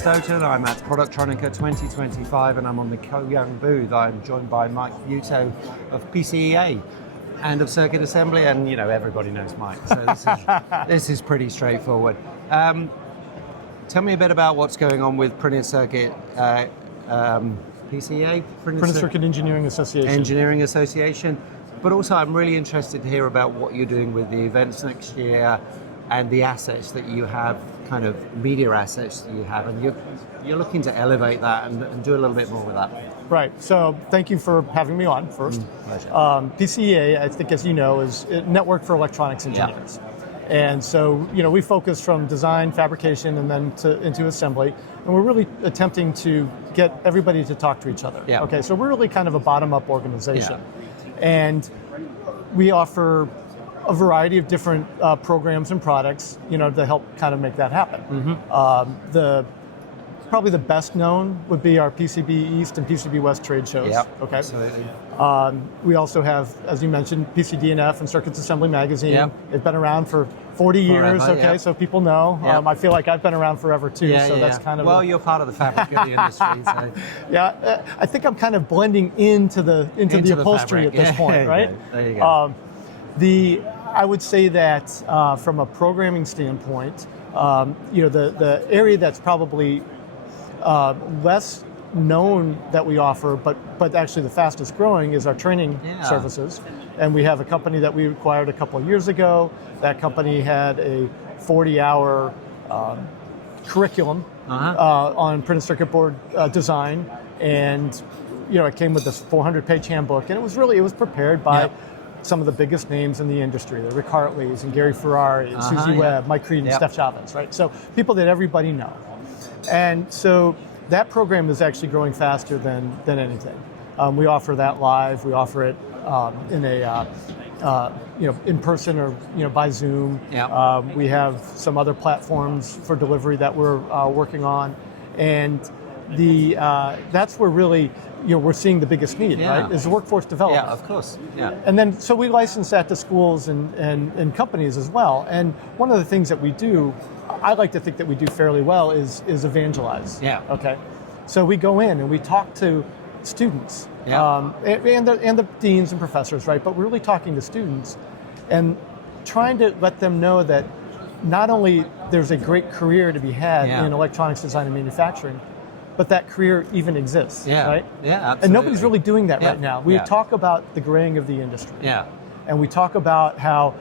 Stoughton. I'm at Productronica 2025 and I'm on the Co-Young booth. I'm joined by Mike Buetow of PCEA and of Circuit Assembly, and you know, everybody knows Mike, so this is pretty straightforward. Tell me a bit about what's going on with Printed Circuit PCEA? Printed Circuit Engineering Association. But also I'm really interested to hear about what you're doing with the events next year and the assets that you have, kind of media assets that you have, and you're looking to elevate that and do a little bit more with that. Right, so thank you for having me on first. Pleasure. PCEA, I think as you know, is a network for electronics engineers. Yeah. And so, you know, we focus from design, fabrication, and then into assembly. And we're really attempting to get everybody to talk to each other. Yeah. Okay, so we're really kind of a bottom-up organization. Yeah. And we offer a variety of different programs and products, you know, to help kind of make that happen. Mm-hmm. Probably the best known would be our PCB East and PCB West trade shows. Yeah, okay. Absolutely. We also have, as you mentioned, PCD&F and Circuits Assembly Magazine. Yep. They've been around for 40 years, okay, yep. So people know. Yep. I feel like I've been around forever too, that's kind of... Well, you're part of the fabric of the industry, so... Yeah, I think I'm kind of blending into the upholstery at this point, right? There you go. I would say that from a programming standpoint, you know, the area that's probably less known that we offer, but actually the fastest growing is our training services. And we have a company that we acquired a couple of years ago. That company had a 40-hour curriculum on printed circuit board design, and you know, it came with this 400-page handbook, and it was prepared by some of the biggest names in the industry, the Rick Hartleys and Gary Ferrari and Susie Webb, Mike Creed and Steph Chavez, right? So people that everybody know. And so that program is actually growing faster than anything. We offer that live. We offer it in a you know, in person or you know, by Zoom. Yeah. We have some other platforms for delivery that we're working on, and that's where really, you know, we're seeing the biggest need, right? Is workforce development. Yeah, of course. Yeah. And then so we license that to schools and companies as well. And one of the things that we do, I like to think that we do fairly well, is evangelize. Yeah. Okay. So we go in and we talk to students, and the deans and professors, right? But we're really talking to students and trying to let them know that not only there's a great career to be had in electronics design and manufacturing, but that career even exists, right? Yeah, absolutely. And nobody's really doing that right now. We talk about the graying of the industry. Yeah. And we talk about how,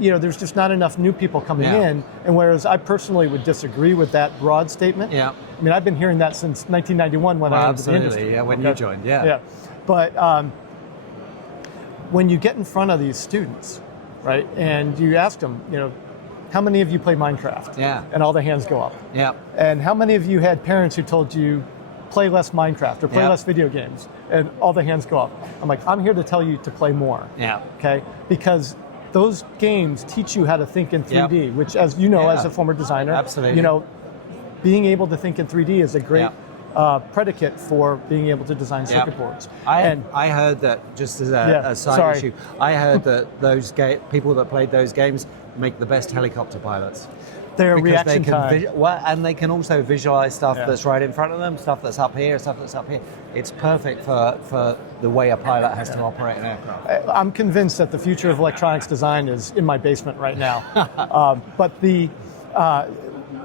you know, there's just not enough new people coming in, and whereas I personally would disagree with that broad statement. Yeah. I mean, I've been hearing that since 1991 when I entered the industry. Yeah, when you joined, Yeah. But when you get in front of these students, right, and you ask them, you know, how many of you play Minecraft? Yeah. And all the hands go up. Yeah. And how many of you had parents who told you, play less Minecraft or play less video games? And all the hands go up. I'm like, I'm here to tell you to play more. Yeah. Okay? Because those games teach you how to think in 3D, which, as you know, as a former designer, absolutely, you know, being able to think in 3D is a great predicate for being able to design circuit boards. I heard that, just as a side issue, I heard that those people that played those games make the best helicopter pilots. Their reaction time. And they can also visualize stuff that's right in front of them, stuff that's up here, stuff that's up here. It's perfect for the way a pilot has to operate an aircraft. I'm convinced that the future of electronics design is in my basement right now. But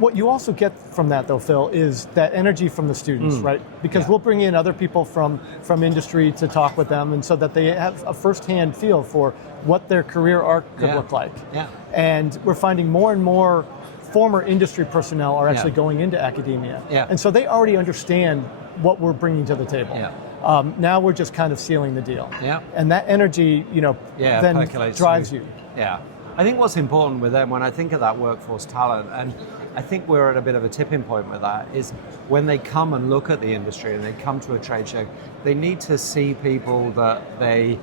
what you also get from that, though, Phil, is that energy from the students, right? Because we'll bring in other people from industry to talk with them, and so that they have a first-hand feel for what their career arc could look like. Yeah. And we're finding more and more former industry personnel are actually going into academia. Yeah. And so they already understand what we're bringing to the table. Yeah. Now we're just kind of sealing the deal. Yeah. And that energy, you know, then drives you. Yeah. I think what's important with them, when I think of that workforce talent, and I think we're at a bit of a tipping point with that, is when they come and look at the industry and they come to a trade show, they need to see people that they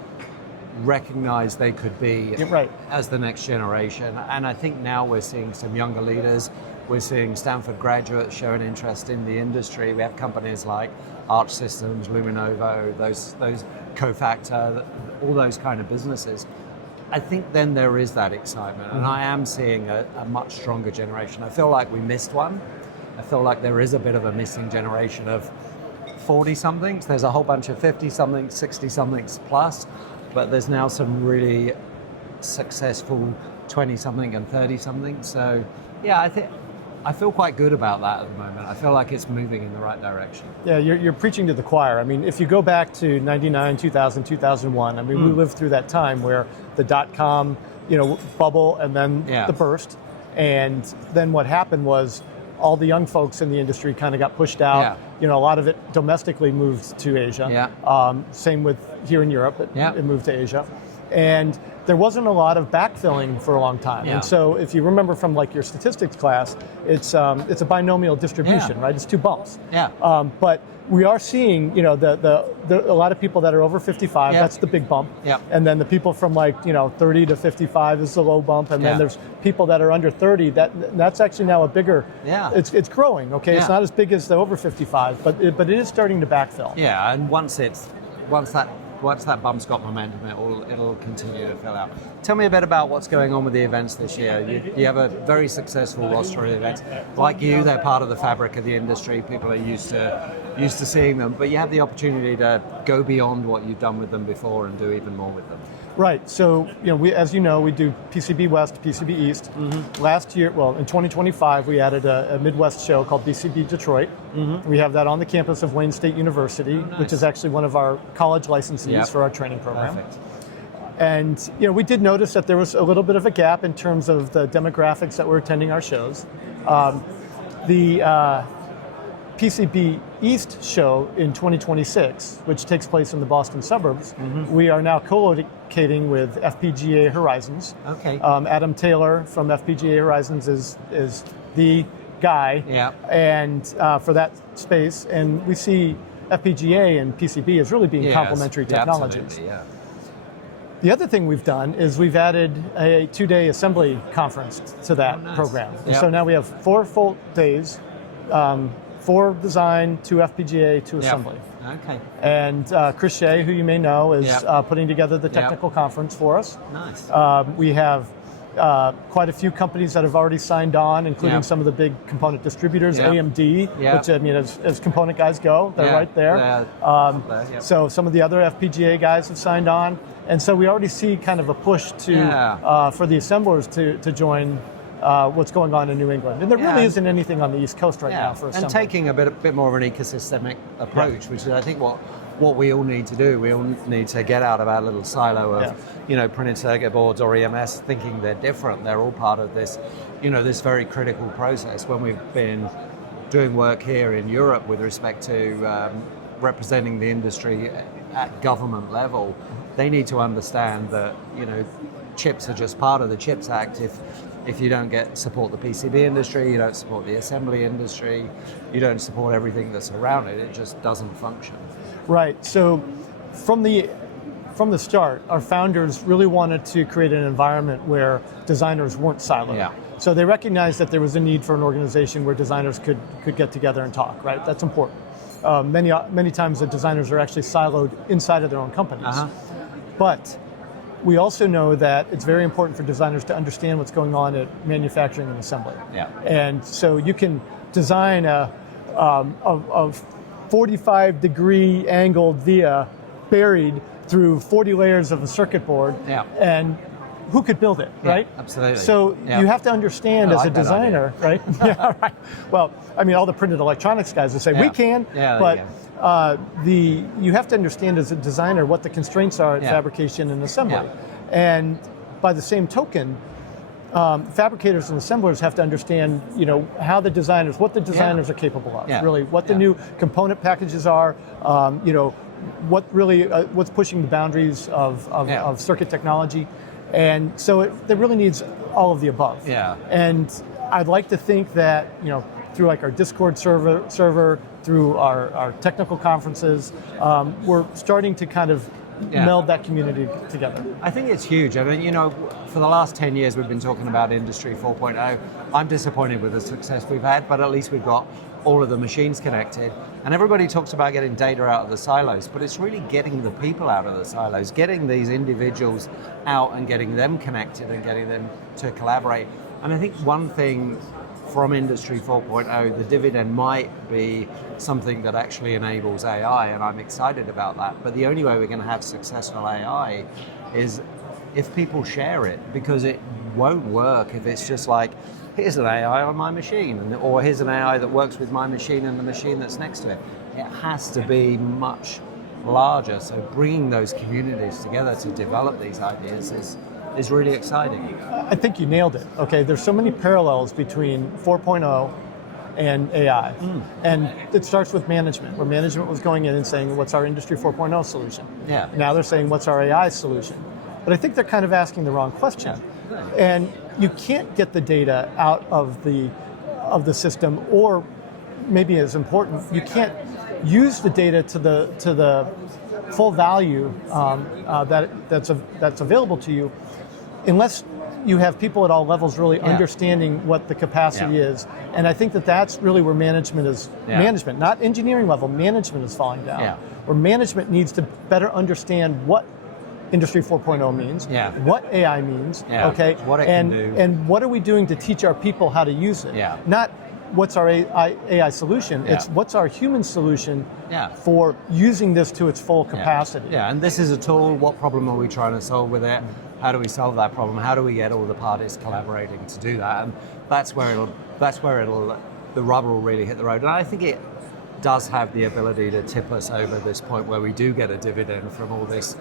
recognize they could be as the next generation. And I think now we're seeing some younger leaders. We're seeing Stanford graduates show an interest in the industry. We have companies like Arch Systems, Luminovo, those Cofactor, all those kind of businesses. I think then there is that excitement, and I am seeing a much stronger generation. I feel like we missed one I feel like there is a bit of a missing generation of 40-somethings. There's a whole bunch of 50-somethings, 60-somethings plus, but there's now some really successful 20-something and 30-something. So yeah, I feel quite good about that at the moment. I feel like it's moving in the right direction. Yeah, you're preaching to the choir. I mean, if you go back to 99, 2000, 2001, I mean, we lived through that time where the dot-com, bubble and then the burst. And then what happened was all the young folks in the industry kind of got pushed out. A lot of it domestically moved to Asia. Same with here in Europe, it moved to Asia. And there wasn't a lot of backfilling for a long time. And so if you remember from like your statistics class, it's a binomial distribution, right? It's two bumps. But we are seeing, a lot of people that are over 55, that's the big bump. And then the people from 30 to 55 is the low bump. And then there's people that are under 30, that's actually now a bigger, it's growing, okay? It's not as big as the over 55, but it is starting to backfill. Yeah, and once that bump's got momentum, it'll continue to fill out. Tell me a bit about what's going on with the events this year. You have a very successful roster of events. Like you, they're part of the fabric of the industry. People are used to seeing them, but you have the opportunity to go beyond what you've done with them before and do even more with them. Right. So, we do PCB West, PCB East. Last year, in 2025, we added a Midwest show called PCB Detroit. We have that on the campus of Wayne State University, which is actually one of our college licensees for our training program. Perfect. And, we did notice that there was a little bit of a gap in terms of the demographics that were attending our shows. The PCB East show in 2026, which takes place in the Boston suburbs, we are now co-locating with FPGA Horizons. Okay. Adam Taylor from FPGA Horizons is the guy, and for that space, and we see FPGA and PCB as really being complementary technologies. Absolutely, The other thing we've done is we've added a 2-day assembly conference to that program. And so now we have 4 full days, 4 design, 2 FPGA, 2 assembly. Okay. And Chris Shea, who you may know, is putting together the technical conference for us. Nice. We have quite a few companies that have already signed on, including some of the big component distributors, AMD, which I mean, as component guys go, they're right there. So some of the other FPGA guys have signed on. And so we already see kind of a push to for the assemblers to join what's going on in New England. And there really isn't anything on the East Coast right now for assembly. And taking a bit more of an ecosystemic approach, which is I think what we all need to do. We all need to get out of our little silo of printed circuit boards or EMS thinking they're different. They're all part of this, this very critical process. When we've been doing work here in Europe with respect to representing the industry at government level, they need to understand that, chips are just part of the CHIPS Act. If you don't support the PCB industry, you don't support the assembly industry, you don't support everything that's around it, it just doesn't function. Right. So from the start, our founders really wanted to create an environment where designers weren't siloed. So they recognized that there was a need for an organization where designers could get together and talk, right? That's important. Many times the designers are actually siloed inside of their own companies. But we also know that it's very important for designers to understand what's going on at manufacturing and assembly. And so you can design a 45-degree angled via buried through 40 layers of a circuit board, and who could build it, right? Absolutely. So you have to understand as a designer, right? Right. Well, I mean, all the printed electronics guys will say, we can, but you have to understand as a designer what the constraints are at fabrication and assembly. And by the same token, fabricators and assemblers have to understand, what the designers are capable of, really, what the new component packages are, what's pushing the boundaries of circuit technology. And so it really needs all of the above. And I'd like to think that, through like our Discord server, through our technical conferences, we're starting to kind of meld that community together. I think it's huge. I mean, for the last 10 years we've been talking about Industry 4.0. I'm disappointed with the success we've had, but at least we've got all of the machines connected. And everybody talks about getting data out of the silos, but it's really getting the people out of the silos, getting these individuals out and getting them connected and getting them to collaborate. And I think one thing from Industry 4.0, the dividend might be something that actually enables AI, and I'm excited about that. But the only way we're going to have successful AI is if people share it, because it won't work if it's just like, here's an AI on my machine, or here's an AI that works with my machine and the machine that's next to it. It has to be much larger. So bringing those communities together to develop these ideas is really exciting. I think you nailed it. Okay, there's so many parallels between 4.0 and AI. And it starts with management, where management was going in and saying, what's our Industry 4.0 solution? Yeah. Now they're saying, what's our AI solution? But I think they're kind of asking the wrong question. And you can't get the data out of the system, or maybe as important, you can't use the data to the full value that's available to you, unless you have people at all levels really understanding what the capacity is. And I think that's really where management is, management, not engineering level, management is falling down. Where management needs to better understand what Industry 4.0 means, what AI means, okay, what it can do. And what are we doing to teach our people how to use it? Not what's our AI solution, it's what's our human solution for using this to its full capacity. And this is a tool. What problem are we trying to solve with it? How do we solve that problem? How do we get all the parties collaborating to do that? And that's where the rubber will really hit the road. And I think it does have the ability to tip us over this point where we do get a dividend from all this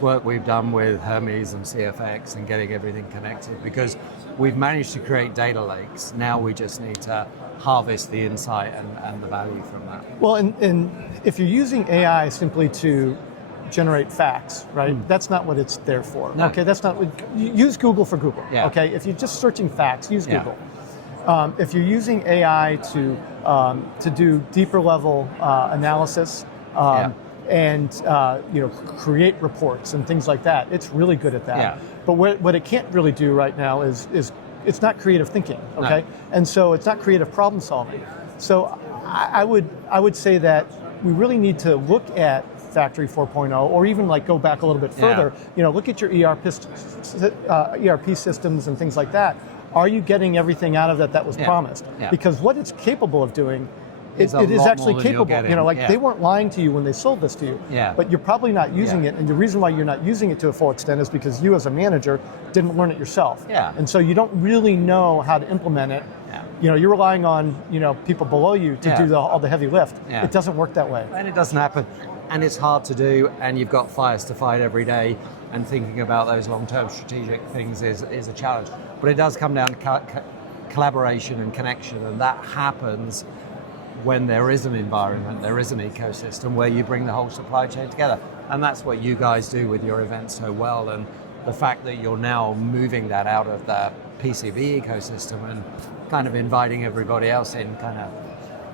work we've done with Hermes and CFX and getting everything connected, because we've managed to create data lakes. Now we just need to harvest the insight and the value from that. Well, and if you're using AI simply to generate facts, right? That's not what it's there for. No. Okay, that's not what, use Google for Google. Okay, if you're just searching facts, use Google. If you're using AI to do deeper level analysis and create reports and things like that, it's really good at that. But what it can't really do right now is it's not creative thinking. Okay, No. and so it's not creative problem solving. So I would say that we really need to look at Factory 4.0, or even like go back a little bit further. Look at your ERP systems and things like that. Are you getting everything out of that was promised? Because what it's capable of doing, it is actually capable. They weren't lying to you when they sold this to you. But you're probably not using it, and the reason why you're not using it to a full extent is because you, as a manager, didn't learn it yourself. And so you don't really know how to implement it. You're relying on people below you to do all the heavy lift. It doesn't work that way. And it doesn't happen. And it's hard to do, and you've got fires to fight every day, and thinking about those long-term strategic things is a challenge. But it does come down to collaboration and connection, and that happens when there is an environment, there is an ecosystem where you bring the whole supply chain together. And that's what you guys do with your events so well, and the fact that you're now moving that out of the PCB ecosystem and kind of inviting everybody else in, kind of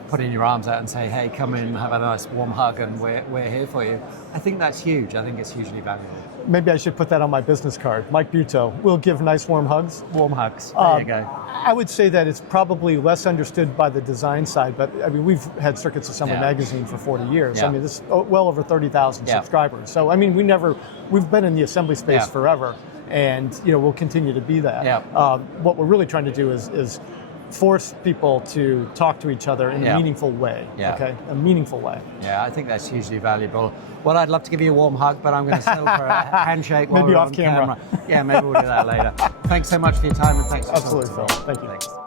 putting your arms out and say, hey, come in, have a nice warm hug, and we're here for you. I think that's huge. I think it's hugely valuable. Maybe I should put that on my business card. Mike Buetow will give nice warm hugs. Warm hugs. There you go. I would say that it's probably less understood by the design side, but I mean, we've had Circuits Assembly magazine for 40 years. I mean, this is well over 30,000 subscribers. So I mean, we've been in the assembly space forever, and we'll continue to be that. What we're really trying to do is force people to talk to each other in a meaningful way. Okay, a meaningful way. Yeah, I think that's hugely valuable. Well, I'd love to give you a warm hug, but I'm going to settle for a handshake while Maybe we're off on camera. Yeah, maybe we'll do that later. Thanks so much for your time, and thanks for Absolutely, Phil. Thank you. Thanks.